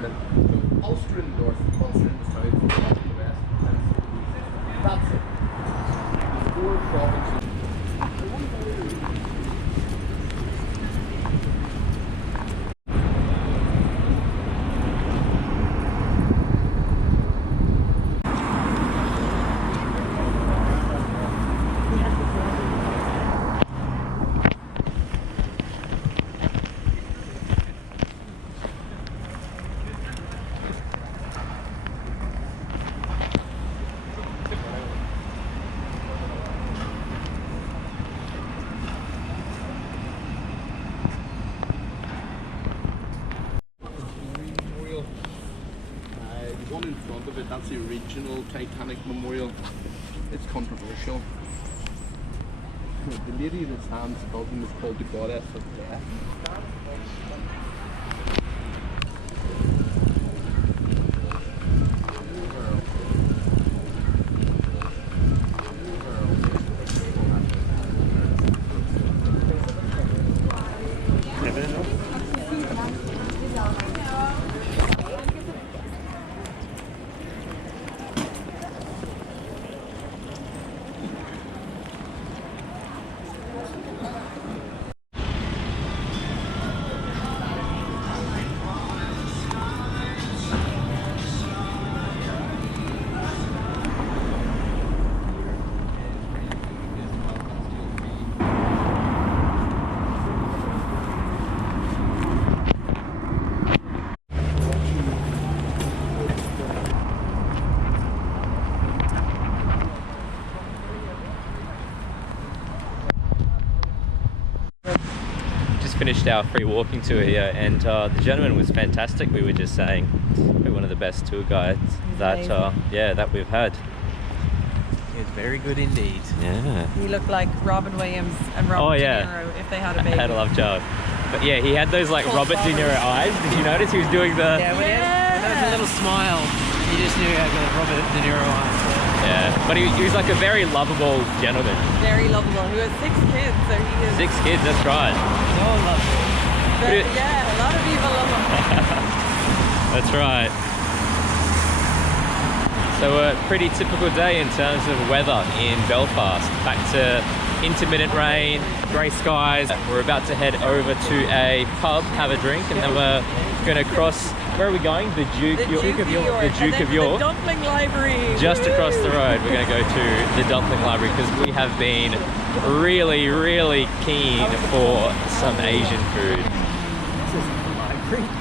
Ireland. So Ulster in the north, Ulster in the south, Cork in the west, and that's it. 4 provinces. One in front of it, that's the original Titanic memorial. It's controversial. The lady that stands above him is called the goddess of death. Finished our free walking tour here, and the gentleman was fantastic. We were just saying we're one of the best tour guides that that we've had. It's very good indeed. Yeah. He looked like Robin Williams and Robert De Niro if they had a baby. Had a love child. But yeah, he had those like Robert De Niro eyes. Did you notice he was doing the? Yeah, when there was a little smile, you just knew he had the Robert De Niro eyes. Yeah, but he was like a very lovable gentleman. Very lovable. He has 6 kids, so he is. 6 kids, that's right. They all love him. Yeah, a lot of people love him. That's right. So a pretty typical day in terms of weather in Belfast. Back to intermittent rain, grey skies. We're about to head over to a pub, have a drink, and then we're going to cross. Where are we going? The Duke of York. The Duke of York. The Dumpling Library. Just across the road, we're going to go to the Dumpling Library because we have been really keen for some Asian food. This is the library.